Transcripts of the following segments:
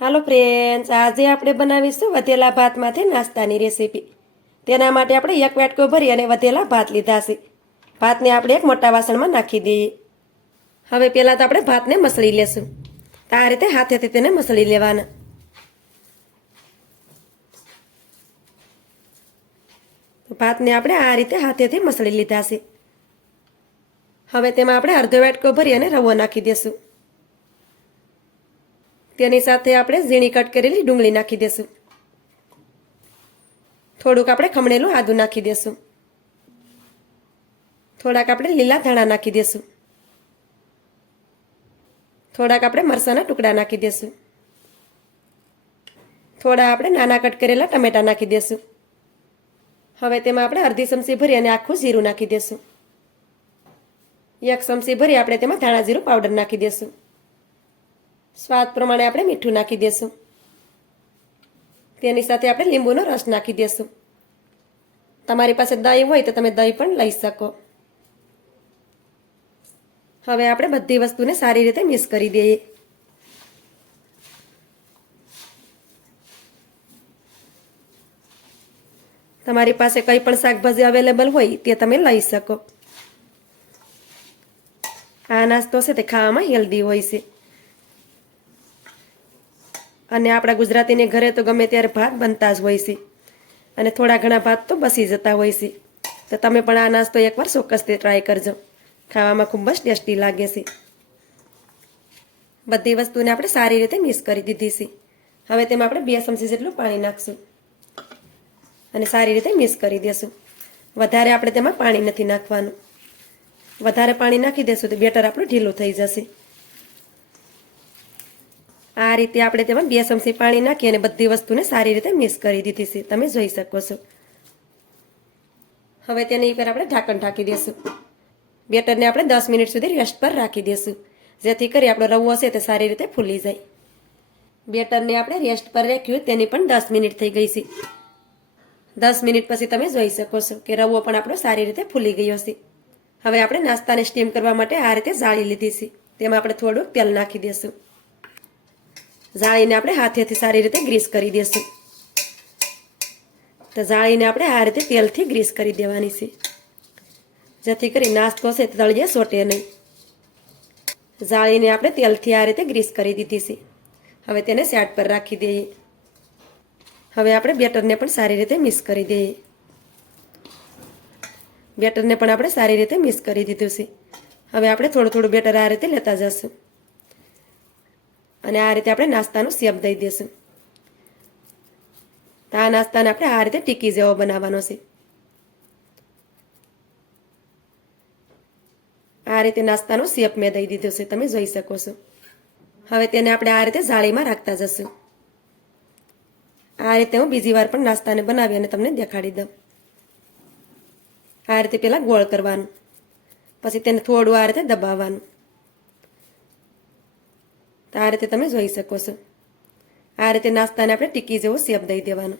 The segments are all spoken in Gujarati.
હાલો ફ્રેન્ડ્સ, આજે આપણે બનાવીશું વધેલા ભાતમાંથી નાસ્તાની રેસીપી. તેના માટે આપણે એક વાટકો ભરી અને વધેલા ભાત લીધા છે. ભાતને આપણે એક મોટા વાસણમાં નાખી દઈએ. હવે પહેલાં તો આપણે ભાતને મસળી લેશું. તો આ રીતે હાથેથી તેને મસળી લેવાના. ભાતને આપણે આ રીતે હાથેથી મસળી લીધા છે. હવે તેમાં આપણે અડધો વાટકો ભરી અને રવો નાખી દઈશું. તેની સાથે આપણે ઝીણી કટ કરેલી ડુંગળી નાખી દઈશું. થોડુંક આપણે ખમણેલું આદું નાખી દઈશું. થોડાક આપણે લીલા ધાણા નાખી દઈશું. થોડાક આપણે મરચાંના ટુકડા નાખી દઈશું. થોડા આપણે નાના કટ કરેલા ટમેટા નાખી દઈશું. હવે તેમાં આપણે અડધી ચમચી ભરી અને આખું જીરું નાખી દઈશું. એક ચમચી ભરી આપણે તેમાં ધાણા જીરું પાવડર નાખી દઈશું. સ્વાદ પ્રમાણે આપણે મીઠું નાખી દઈશું. તેની સાથે આપણે લીંબુનો રસ નાખી દઈશું. તમારી પાસે દહીં હોય તો તમે દહીં પણ લઈ શકો. હવે આપણે બધી વસ્તુને સારી રીતે મિક્સ કરી દઈએ. તમારી પાસે કંઈ પણ શાકભાજી અવેલેબલ હોય તે તમે લઈ શકો. આ નાસ્તો છે તે ખાવામાં હેલ્ધી હોય છે. અને આપણા ગુજરાતીને ઘરે તો ગમે ત્યારે ભાત બનતા જ હોય છે. અને થોડા ઘણા ભાત તો બસી જતા હોય છે. તો તમે પણ આ નાસ્તો એકવાર ચોક્કસથી ટ્રાય કરજો. ખાવામાં ખૂબ જ ટેસ્ટી લાગે છે. બધી વસ્તુને આપણે સારી રીતે મિક્સ કરી દીધી છે. હવે તેમાં આપણે 2 ચમચી જેટલું પાણી નાખશું અને સારી રીતે મિક્સ કરી દઈશું. વધારે આપણે તેમાં પાણી નથી નાખવાનું. વધારે પાણી નાખી દેશું તો બેટર આપણું ઢીલું થઈ જશે. આ રીતે આપણે તેમાં 2 ચમચી પાણી નાખી અને બધી વસ્તુને સારી રીતે મિક્સ કરી દીધી છે. તમે જોઈ શકો છો. હવે તેની ઉપર આપણે ઢાંકણ ઢાંકી દઈશું. બેટરને આપણે 10 મિનિટ સુધી રેસ્ટ પર રાખી દઈશું, જેથી કરી આપણો રવો છે તે સારી રીતે ફૂલી જાય. બેટરને આપણે રેસ્ટ પર રાખ્યું તેની પણ 10 મિનિટ થઈ ગઈ છે. 10 મિનિટ પછી તમે જોઈ શકો છો કે રવો પણ આપણો સારી રીતે ફૂલી ગયો છે. હવે આપણે નાસ્તાને સ્ટીમ કરવા માટે આ રીતે જાળી લીધી છે. તેમાં આપણે થોડુંક તેલ નાખી દઈશું. જાળીને આપણે હાથેથી સારી રીતે ગ્રીસ કરી દઈશું. તો જાળીને આપણે આ રીતે તેલથી ગ્રીસ કરી દેવાની છે, જેથી કરી નાસ્તો છે તળિયે સોટે નહીં. જાળીને આપણે તેલથી આ રીતે ગ્રીસ કરી દીધી છે. હવે તેને સાઈડ પર રાખી દઈએ. હવે આપણે બેટરને પણ સારી રીતે મિક્સ કરી દઈએ. બેટરને પણ આપણે સારી રીતે મિક્સ કરી દીધું છે. હવે આપણે થોડું થોડું બેટર આ રીતે લેતા જશું અને આ રીતે આપણે નાસ્તાનો શેપ દઈ દઈશું. તો આ નાસ્તાને આપણે આ રીતે ટીકી જેવો બનાવવાનો છે. આ રીતે નાસ્તાનો શેપ મેં દઈ દીધો છે, તમે જોઈ શકો છો. હવે તેને આપણે આ રીતે જાળીમાં રાખતા જશું. આ રીતે હું બીજી વાર પણ નાસ્તાને બનાવી અને તમને દેખાડી દઉં. આ રીતે પહેલાં ગોળ કરવાનું, પછી તેને થોડું આ રીતે દબાવવાનું. તો આ રીતે તમે જોઈ શકો છો. આ રીતે નાસ્તાને આપણે ટીકી જેવો શેપ દઈ દેવાનો.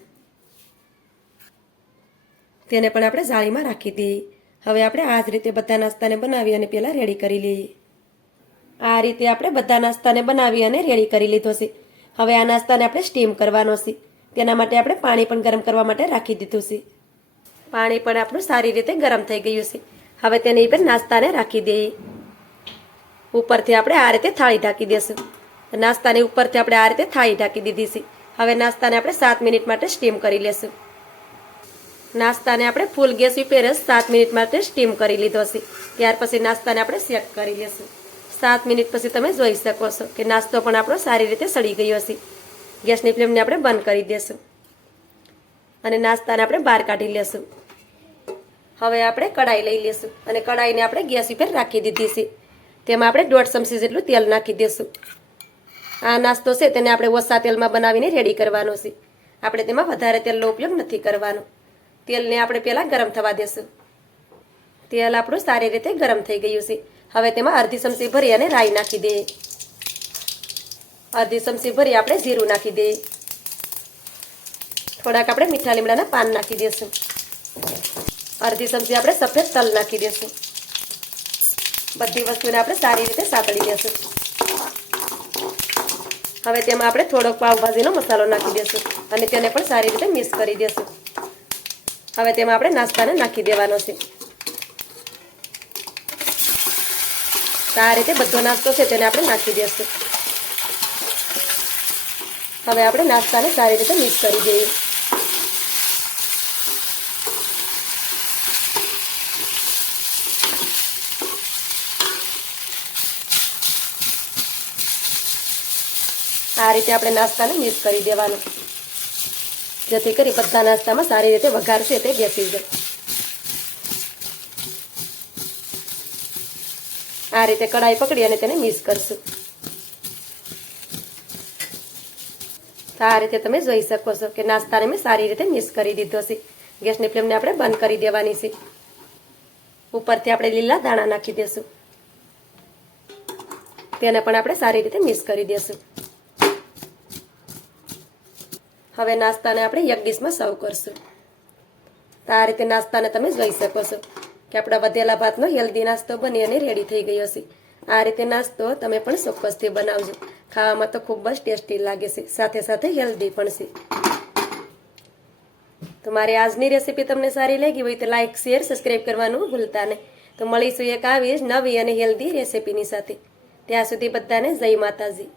તેને પણ આપણે જાળીમાં રાખી દઈએ. હવે આપણે આ જ રીતે બધા નાસ્તાને બનાવી અને પહેલાં રેડી કરી લઈએ. આ રીતે આપણે બધા નાસ્તાને બનાવી અને રેડી કરી લીધો છે. હવે આ નાસ્તાને આપણે સ્ટીમ કરવાનો છે. તેના માટે આપણે પાણી પણ ગરમ કરવા માટે રાખી દીધું છે. પાણી પણ આપણું સારી રીતે ગરમ થઈ ગયું છે. હવે તેની ઉપર નાસ્તાને રાખી દઈએ. ઉપરથી આપણે આ રીતે થાળી ઢાંકી દઈશું. નાસ્તાની ઉપરથી આપણે આ રીતે થાળી ઢાંકી દીધી છે. હવે નાસ્તાને આપણે 7 મિનિટ માટે સ્ટીમ કરી લેશું. નાસ્તાને આપણે ફૂલ ગેસ ઉપર 7 મિનિટ માટે સ્ટીમ કરી લીધો છે. ત્યાર પછી નાસ્તાને આપણે સેટ કરી લેશું. 7 મિનિટ પછી તમે જોઈ શકો છો કે નાસ્તો પણ આપણો સારી રીતે સડી ગયો છે. ગેસની ફ્લેમને આપણે બંધ કરી દઈશું અને નાસ્તાને આપણે બહાર કાઢી લેશું. હવે આપણે કઢાઈ લઈ લેશું અને કઢાઈને આપણે ગેસ ઉપર રાખી દીધી છે. તેમાં આપણે 1.5 ચમચી જેટલું તેલ નાખી દઈશું. આ નાસ્તો છે તેને આપણે ઓછા તેલમાં બનાવીને રેડી કરવાનો છે. આપણે તેમાં વધારે તેલનો ઉપયોગ નથી કરવાનો. તેલને આપણે પહેલાં ગરમ થવા દેશું. તેલ આપણું સારી રીતે ગરમ થઈ ગયું છે. હવે તેમાં અડધી ચમચી ભરી અને રાઈ નાખી દઈએ. અડધી ચમચી ભરી આપણે જીરું નાખી દઈએ. થોડાક આપણે મીઠા લીમડાના પાન નાખી દઈશું. અડધી ચમચી આપણે સફેદ તલ નાખી દઈશું. બધી વસ્તુને આપણે સારી રીતે સાતળી દઈશું. હવે તેમાં આપણે થોડોક પાવભાજીનો મસાલો નાખી દઈશું અને તેને પણ સારી રીતે મિક્સ કરી દઈશું. હવે તેમાં આપણે નાસ્તાને નાખી દેવાનો છે. તો આ રીતે બધો નાસ્તો છે તેને આપણે નાખી દઈશું. હવે આપણે નાસ્તાને સારી રીતે મિક્સ કરી દઈએ. આ રીતે આપણે નાસ્તાને મિક્સ કરી દેવાનો, જેથી કરી બધા નાસ્તામાં સારી રીતે વઘાર છે તે બેસી જાય. આ રીતે કઢાઈ પકડી અને તેને મિક્સ કરશું. તો આ રીતે તમે જોઈ શકો છો કે નાસ્તાને મેં સારી રીતે મિક્સ કરી દીધો છે. ગેસની ફ્લેમને આપણે બંધ કરી દેવાની છે. ઉપરથી આપણે લીલા દાણા નાખી દેશું. તેને પણ આપણે સારી રીતે મિક્સ કરી દેશું. હવે નાસ્તાને આપણે એક ડીશમાં સર્વ કરશું. તો આ રીતે નાસ્તાને તમે જોઈ શકો છો કે આપણા વધેલા ભાતનો હેલ્ધી નાસ્તો બની અને રેડી થઈ ગયો છે. આ રીતે નાસ્તો તમે પણ ચોક્કસથી બનાવજો. ખાવામાં તો ખૂબ જ ટેસ્ટી લાગે છે, સાથે સાથે હેલ્ધી પણ છે. તો મારી આજની રેસીપી તમને સારી લાગી હોય તો લાઈક, શેર, સબસ્ક્રાઈબ કરવાનું ભૂલતા નહીં. તો મળીશું એક આવી જ નવી અને હેલ્ધી રેસીપીની સાથે. ત્યાં સુધી બધાને જય માતાજી.